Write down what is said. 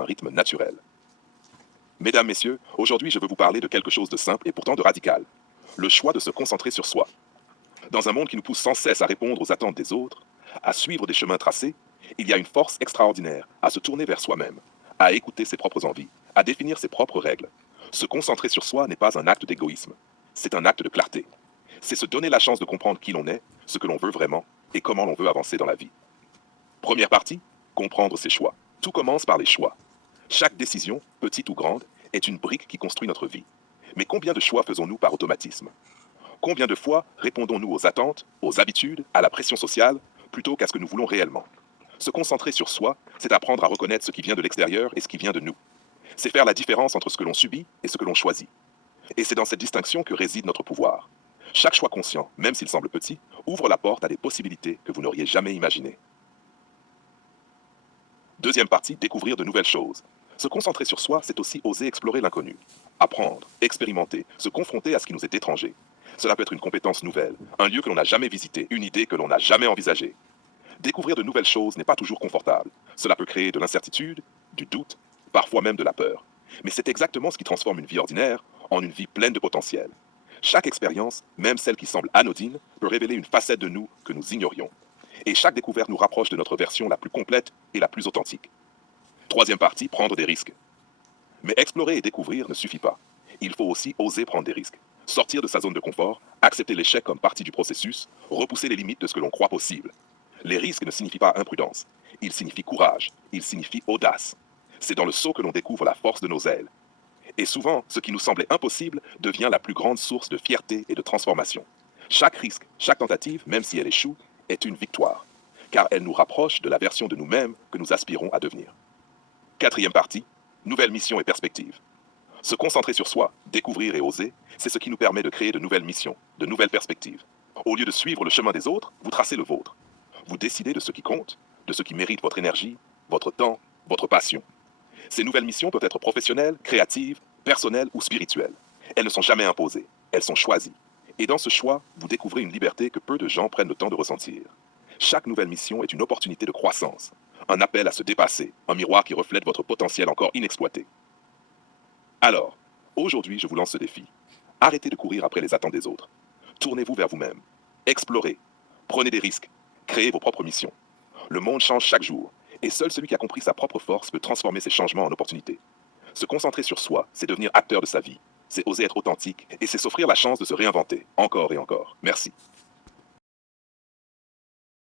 sur un rythme naturel. Mesdames, Messieurs, aujourd'hui je veux vous parler de quelque chose de simple et pourtant de radical. Le choix de se concentrer sur soi. Dans un monde qui nous pousse sans cesse à répondre aux attentes des autres, à suivre des chemins tracés, il y a une force extraordinaire à se tourner vers soi-même, à écouter ses propres envies, à définir ses propres règles. Se concentrer sur soi n'est pas un acte d'égoïsme, c'est un acte de clarté. C'est se donner la chance de comprendre qui l'on est, ce que l'on veut vraiment et comment l'on veut avancer dans la vie. Première partie, comprendre ses choix. Tout commence par les choix. Chaque décision, petite ou grande, est une brique qui construit notre vie. Mais combien de choix faisons-nous par automatisme? Combien de fois répondons-nous aux attentes, aux habitudes, à la pression sociale, plutôt qu'à ce que nous voulons réellement? Se concentrer sur soi, c'est apprendre à reconnaître ce qui vient de l'extérieur et ce qui vient de nous. C'est faire la différence entre ce que l'on subit et ce que l'on choisit. Et c'est dans cette distinction que réside notre pouvoir. Chaque choix conscient, même s'il semble petit, ouvre la porte à des possibilités que vous n'auriez jamais imaginées. Deuxième partie, découvrir de nouvelles choses. Se concentrer sur soi, c'est aussi oser explorer l'inconnu. Apprendre, expérimenter, se confronter à ce qui nous est étranger. Cela peut être une compétence nouvelle, un lieu que l'on n'a jamais visité, une idée que l'on n'a jamais envisagée. Découvrir de nouvelles choses n'est pas toujours confortable. Cela peut créer de l'incertitude, du doute, parfois même de la peur. Mais c'est exactement ce qui transforme une vie ordinaire en une vie pleine de potentiel. Chaque expérience, même celle qui semble anodine, peut révéler une facette de nous que nous ignorions. Et chaque découverte nous rapproche de notre version la plus complète et la plus authentique. Troisième partie, prendre des risques. Mais explorer et découvrir ne suffit pas. Il faut aussi oser prendre des risques. Sortir de sa zone de confort, accepter l'échec comme partie du processus, repousser les limites de ce que l'on croit possible. Les risques ne signifient pas imprudence. Ils signifient courage. Ils signifient audace. C'est dans le saut que l'on découvre la force de nos ailes. Et souvent, ce qui nous semblait impossible devient la plus grande source de fierté et de transformation. Chaque risque, chaque tentative, même si elle échoue, est une victoire, car elle nous rapproche de la version de nous-mêmes que nous aspirons à devenir. Quatrième partie, nouvelles missions et perspectives. Se concentrer sur soi, découvrir et oser, c'est ce qui nous permet de créer de nouvelles missions, de nouvelles perspectives. Au lieu de suivre le chemin des autres, vous tracez le vôtre. Vous décidez de ce qui compte, de ce qui mérite votre énergie, votre temps, votre passion. Ces nouvelles missions peuvent être professionnelles, créatives, personnelles ou spirituelles. Elles ne sont jamais imposées, elles sont choisies. Et dans ce choix, vous découvrez une liberté que peu de gens prennent le temps de ressentir. Chaque nouvelle mission est une opportunité de croissance, un appel à se dépasser, un miroir qui reflète votre potentiel encore inexploité. Alors, aujourd'hui, je vous lance ce défi. Arrêtez de courir après les attentes des autres. Tournez-vous vers vous-même. Explorez. Prenez des risques. Créez vos propres missions. Le monde change chaque jour, et seul celui qui a compris sa propre force peut transformer ces changements en opportunités. Se concentrer sur soi, c'est devenir acteur de sa vie. C'est oser être authentique, et c'est s'offrir la chance de se réinventer, encore et encore. Merci.